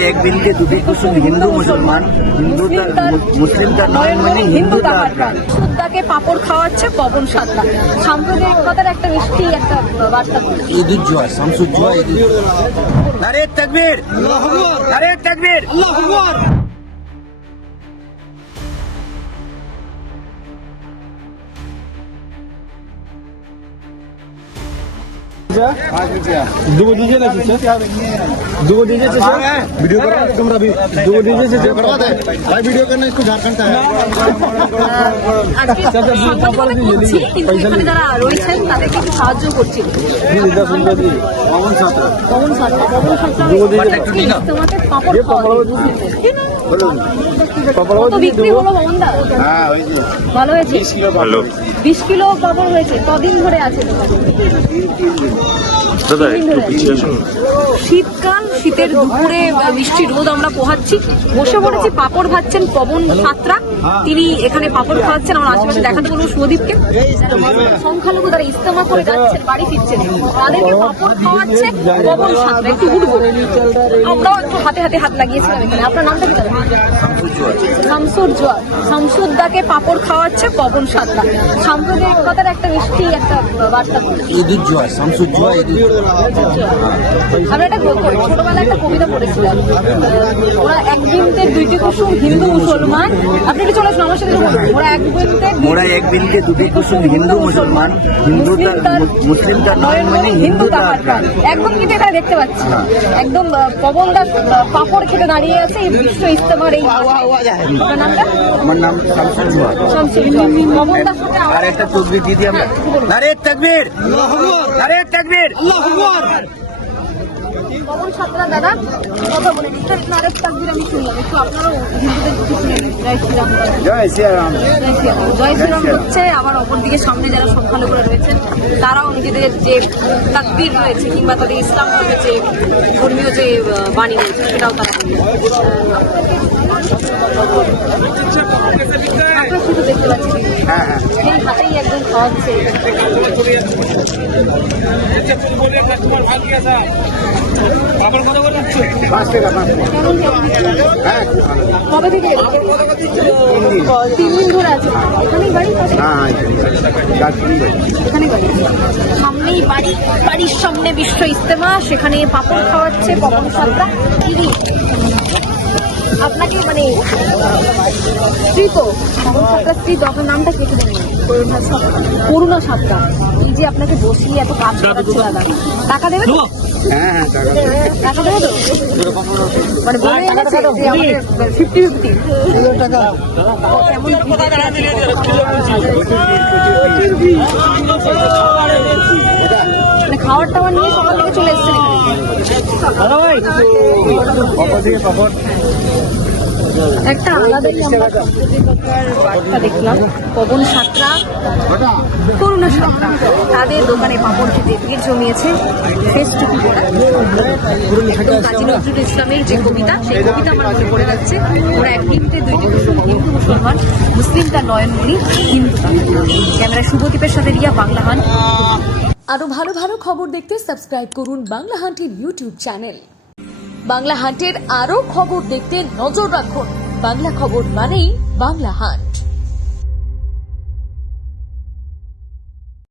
एक बिल के दुटी कुसुम हिंदू मुसलमान मुस्लिम का নয়ন মনি হিন্দু তাহার প্রাণ। সুদ্দাকে পাপড় খাওয়াচ্ছে পবন সাতরা। সাম্প্রদায়িকতার একটা মিষ্টি একটা বার্তা। ঈদুজ্জোয়া শামসুজ্জোয়া নারে তাকবীর নারে তাকবীর আল্লাহু আকবার। दुगो डीजे लगी से दुगो डीजे से वीडियो करो तुम भी दुगो डीजे से करवा दे भाई वीडियो करना इसको झारखंड का है যারা রয়েছেন তাদেরকে একটু সাহায্য করছি। पवन सात्रा পবন সাতরা তোমাকে পাপড় কত বিক্রি হলো পবনদা? ভালো হয়েছে, 20 কিলো পাপড় হয়েছে। কদিন ধরে আছে শীতকাল, শীতের দুপুরে মিষ্টি রোদ আমরা পোহাচ্ছি। বসে পড়েছি, পাপড় ভাজছেন পবন সাতরা। তিনি এখানে পাপড় খাওয়াচ্ছেন। আমার আশেপাশে দেখাতে বলবো সুদীপকে। সংখ্যালঘু তারা ইস্তেমা করে যাচ্ছেন, বাড়ি ফিরছেন, তাদেরকে পাপড় খাওয়াচ্ছে পবন সাতরা। একটু উঠবো, আমরাও একটু হাতে হাতে হাত লাগিয়েছিলাম এখানে। আপনার নামটা কি? শামসুজ্জোয়া। শামসুদ্দাকে পাপড় খাওয়াচ্ছে পবন সাতরা। সাম্প্রদায়িকতার একটা মিষ্টি একটা বার্তা। ঈদুজ্জোয়া শামসুজ্জোয়া আমরা একটা ছোটবেলায় একটা কবিতা পড়েছিলাম, ওরা এক বিনতে দুইটি কুসুম হিন্দু মুসলমান। আপনি কি চলে আসুন আমার সাথে বলুন। মোরা এক বিনতে দুটি কুসুম হিন্দু মুসলমান মুসলিম का নয়ন মনি হিন্দু তাহার প্রাণ। একদম কিন্তু এখানে দেখতে পাচ্ছি একদম পবনদা পাপড় খেতে দাঁড়িয়ে আছে এই বিশ্ব ইস্তেমার। এই নামটা? আমার নাম শামসুজ্জোয়া। পবনদার সাথে আর একটা তকবীর দিদি আমরা নারে তাকবীর নারে তাকবীর আল্লাহু আকবার। পবন সাতরা দাদা কথা বলে দিচ্ছেন। নারে তাকবীর আমি শুনলাম, একটু আপনারাও হিন্দুদের কিছু শুনে নিন। জয় শ্রীরাম। জয় শ্রীরাম। জয় শ্রীরাম হচ্ছে। আবার অপরদিকে সামনে যারা সংখ্যালঘুরা রয়েছেন তারাও নিজেদের যে তাকবীর রয়েছে কিংবা তাদের ইসলাম রয়েছে, ধর্মীয় যে বাণী রয়েছে সেটাও তারা আপনারা শুধু দেখতে পাচ্ছি সেই হাতেই একদম খাওয়াচ্ছে। কবে থেকে? 3 দিন ধরে আছে। এখানেই বাড়ি? এখানেই বাড়ি, সামনেই বাড়ি। বাড়ির সামনে বিশ্ব ইস্তেমা, সেখানে পাপড় খাওয়াচ্ছে পবন সাতরা। আপনাকে মানে স্ত্রী তো পবন সাতরা স্ত্রী তো, আপনার নামটা কি? করুণা সাতরা। এই যে আপনাকে বসিয়ে এত কাজ করাচ্ছে দাদা, টাকা দেবে তো? টাকা দেবে তো? মানে বলে এনেছে যে আমাদের 50-50 টাকা। মানে খাওয়ার টাওয়ার নিয়ে সকাল থেকে চলে এসছেন এখানে। একটা আলাদাই আমরা সাম্প্রদায়িকতার বার্তা দেখলাম। পবন সাতরা, করুণা সাতরা তাদের দোকানে পাপড় খেতে ভিড় জমিয়েছে। ফেসটুকু একদম কাজী নজরুল ইসলামের যে কবিতা, সেই কবিতা আমার মনে পড়ে যাচ্ছে। ওরা এক বিনতে দুইটি কুসুম হিন্দু মুসলমান মুসলিম তার নয়ন মনি হিন্দু। ক্যামেরা শুভদীপের সাথে রিয়া, বাংলাহান। আরো ভালো ভালো খবর দেখতে সাবস্ক্রাইব করুন বাংলা হান্টের ইউটিউব চ্যানেল। বাংলা হান্টের আরো খবর দেখতে নজর রাখুন। বাংলা খবর মানেই বাংলা হান্ট।